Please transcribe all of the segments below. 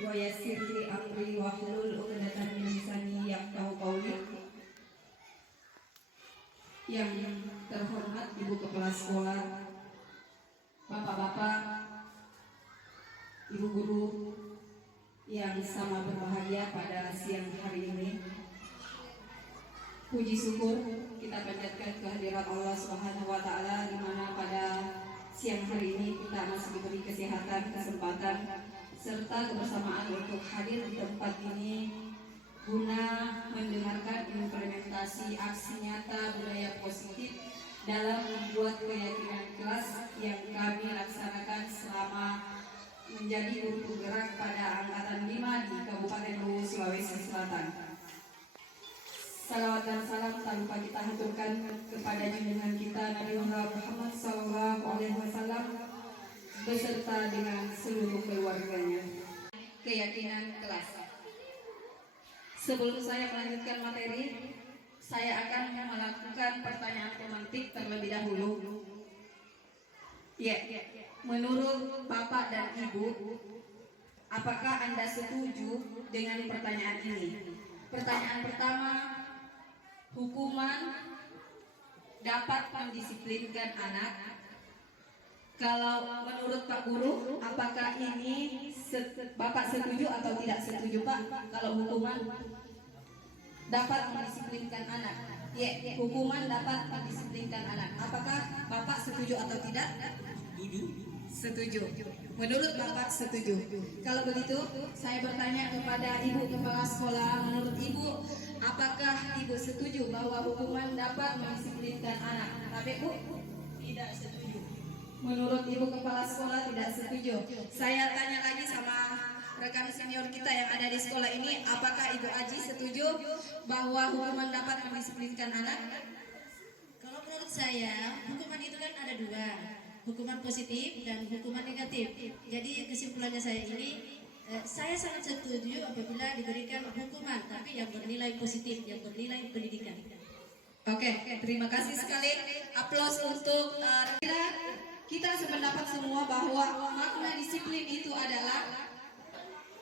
wa yassir li amri wahlul 'uqdatam min lisani yafqahu qawli. Yang terhormat Ibu Kepala Sekolah, Bapak-bapak, Ibu guru yang sama berbahagia pada siang hari ini. Puji syukur kita panjatkan kehadirat Allah Subhanahu wa taala di mana pada siang hari ini kita masih diberi kesehatan, kesempatan serta kebersamaan untuk hadir di tempat ini guna mendengarkan implementasi aksi nyata budaya positif dalam membuat keyakinan kelas yang kami laksanakan selama menjadi guru penggerak pada angkatan 5 di Kabupaten Luwu, Sulawesi Selatan. Salawat dan salam tak lupa kita haturkan kepada junjungan kita Nabi Muhammad SAW beserta dengan seluruh keluarganya. Keyakinan kelas. Sebelum saya melanjutkan materi, saya akan melakukan pertanyaan pemantik terlebih dahulu. Ya, menurut Bapak dan Ibu, apakah Anda setuju dengan pertanyaan ini? Pertanyaan pertama, hukuman dapat mendisiplinkan anak. Kalau menurut Pak Guru, apakah ini Bapak setuju atau tidak setuju Pak? Kalau hukuman dapat mendisiplinkan anak, ya, hukuman dapat mendisiplinkan anak. Apakah Bapak setuju atau tidak? Setuju. Menurut Bapak setuju. Kalau begitu, saya bertanya kepada Ibu Kepala Sekolah, menurut Ibu, apakah Ibu setuju bahwa hukuman dapat mendisiplinkan anak? Tapi Bu, tidak setuju. Menurut Ibu Kepala Sekolah tidak setuju. Saya tanya lagi sama rekan senior kita yang ada di sekolah ini, apakah Ibu Aji setuju bahwa hukuman dapat mendisiplinkan anak? Kalau menurut saya, hukuman itu kan ada dua, hukuman positif dan hukuman negatif. Jadi kesimpulannya saya ini, saya sangat setuju apabila diberikan hukuman, tapi yang bernilai positif, yang bernilai pendidikan. Oke, terima kasih sekali. Aplaus untuk kita sependapat semua bahwa makna disiplin itu adalah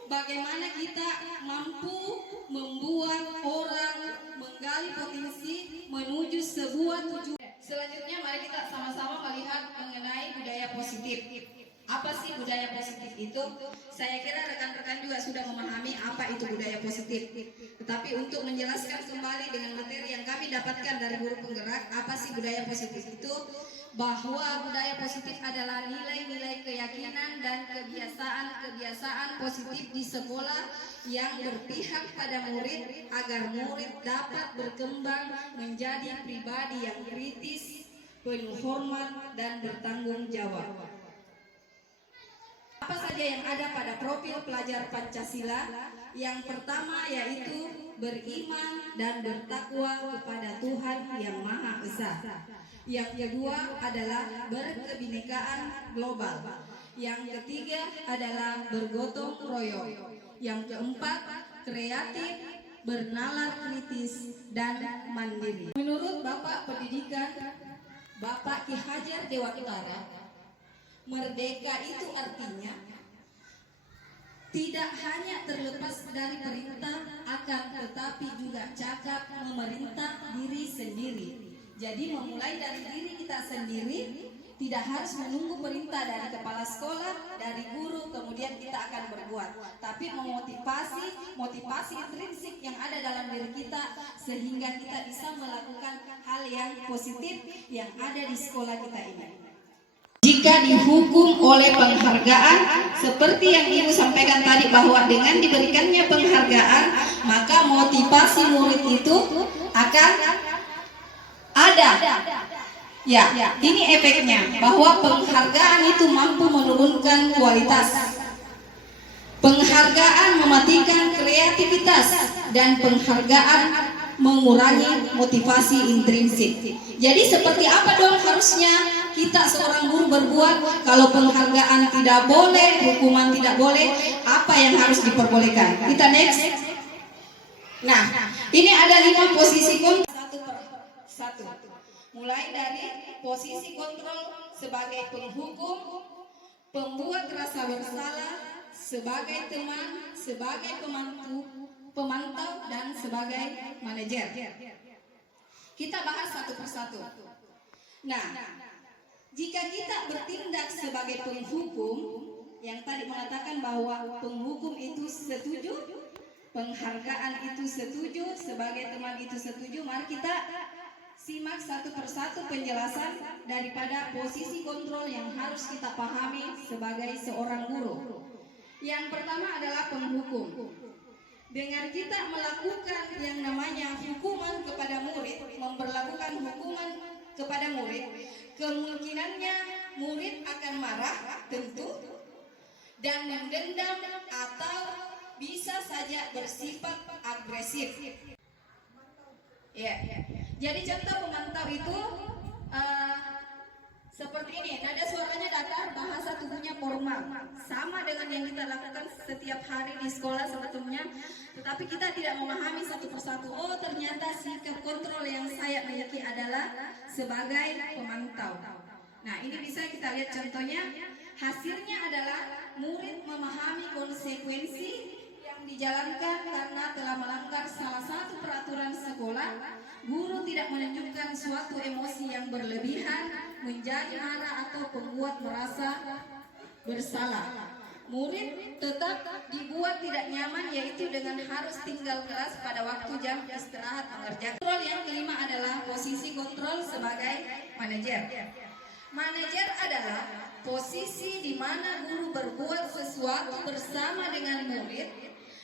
bagaimana kita mampu membuat orang menggali potensi menuju sebuah tujuan. Selanjutnya mari kita sama-sama melihat mengenai budaya positif. Apa sih budaya positif itu? Saya kira rekan-rekan juga sudah memahami apa itu budaya positif. Tetapi untuk menjelaskan kembali dengan materi yang kami dapatkan dari guru penggerak, apa sih budaya positif itu? Bahwa budaya positif adalah nilai-nilai keyakinan dan kebiasaan-kebiasaan positif di sekolah yang berpihak pada murid agar murid dapat berkembang menjadi pribadi yang kritis, penuh hormat dan bertanggung jawab. Apa saja yang ada pada profil pelajar Pancasila? Yang pertama yaitu beriman dan bertakwa kepada Tuhan yang Maha Esa. Yang kedua adalah berkebinekaan global. Yang ketiga adalah bergotong royong. Yang keempat, kreatif, bernalar kritis, dan mandiri. Menurut Bapak Pendidikan, Bapak Ki Hajar Dewantara, merdeka itu artinya tidak hanya terlepas dari perintah, akan tetapi juga cakap memerintah diri sendiri. Jadi memulai dari diri kita sendiri, tidak harus menunggu perintah dari kepala sekolah, dari guru, kemudian kita akan berbuat. Tapi motivasi intrinsik yang ada dalam diri kita sehingga kita bisa melakukan hal yang positif yang ada di sekolah kita ini. Jika dihukum oleh penghargaan, seperti yang Ibu sampaikan tadi bahwa dengan diberikannya penghargaan, maka motivasi murid itu akan ada. Ya, ini efeknya bahwa penghargaan itu mampu menurunkan kualitas. Penghargaan mematikan kreativitas dan penghargaan mengurangi motivasi intrinsik. Jadi seperti apa dong harusnya kita seorang guru berbuat kalau penghargaan tidak boleh, hukuman tidak boleh, apa yang harus diperbolehkan? Kita next. Nah, ini ada 5 posisi kontrol satu per satu. Mulai dari posisi kontrol sebagai penghukum, pembuat rasa bersalah, sebagai teman, sebagai pemantau dan sebagai manajer. Kita bahas satu persatu. Nah, jika kita bertindak sebagai penghukum, yang tadi mengatakan bahwa penghukum itu setuju, penghargaan itu setuju, sebagai teman itu setuju, mari kita simak satu persatu penjelasan daripada posisi kontrol yang harus kita pahami sebagai seorang guru. Yang pertama adalah penghukum. Dengan kita melakukan yang namanya hukuman kepada murid, memperlakukan hukuman kepada murid, kemungkinannya murid akan marah tentu, dan mendendam atau bisa saja bersifat agresif. Ya. Jadi contoh pemantau itu seperti ini, nada suaranya datar, bahasa tubuhnya formal, sama dengan yang kita lakukan setiap hari di sekolah sebetulnya, tetapi kita tidak memahami satu persatu. Oh, ternyata sikap kontrol yang saya miliki adalah sebagai pemantau. Nah, ini bisa kita lihat contohnya. Hasilnya adalah murid memahami konsekuensi yang dijalankan karena telah melanggar salah satu peraturan sekolah. Guru tidak menunjukkan suatu emosi yang berlebihan, menjadi marah atau membuat merasa bersalah. Murid tetap dibuat tidak nyaman, yaitu dengan harus tinggal kelas pada waktu jam istirahat mengerjakan. Kontrol yang kelima adalah posisi kontrol sebagai manajer. Manajer adalah posisi di mana guru berbuat sesuatu bersama dengan murid,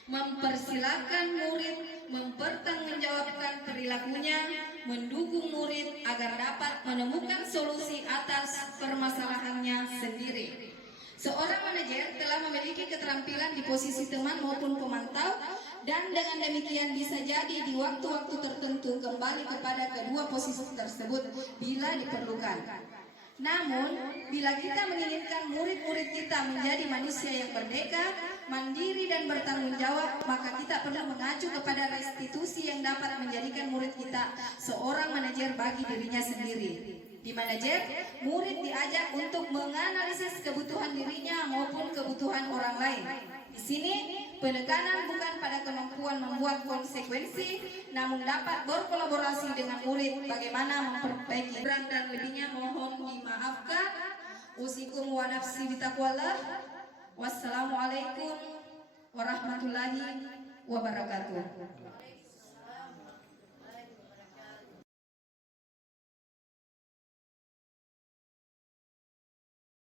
mempersilahkan murid, mempertanggungjawabkan perilakunya, mendukung murid agar dapat menemukan solusi atas permasalahannya sendiri. Seorang manajer telah memiliki keterampilan di posisi teman maupun pemantau, dan dengan demikian bisa jadi di waktu-waktu tertentu kembali kepada kedua posisi tersebut bila diperlukan. Namun, bila kita menginginkan murid-murid kita menjadi manusia yang merdeka, mandiri dan bertanggung jawab, maka kita perlu mengacu kepada restitusi yang dapat menjadikan murid kita seorang manajer bagi dirinya sendiri. Di manajer, murid diajak untuk menganalisis kebutuhan dirinya maupun kebutuhan orang lain. Di sini, penekanan bukan pada kemampuan membuat konsekuensi, namun dapat berkolaborasi dengan murid bagaimana memperbaiki. Kurang dan lebihnya mohon dimaafkan. Usikum wa nafsi bitaqwallah. Wassalamualaikum warahmatullahi wabarakatuh.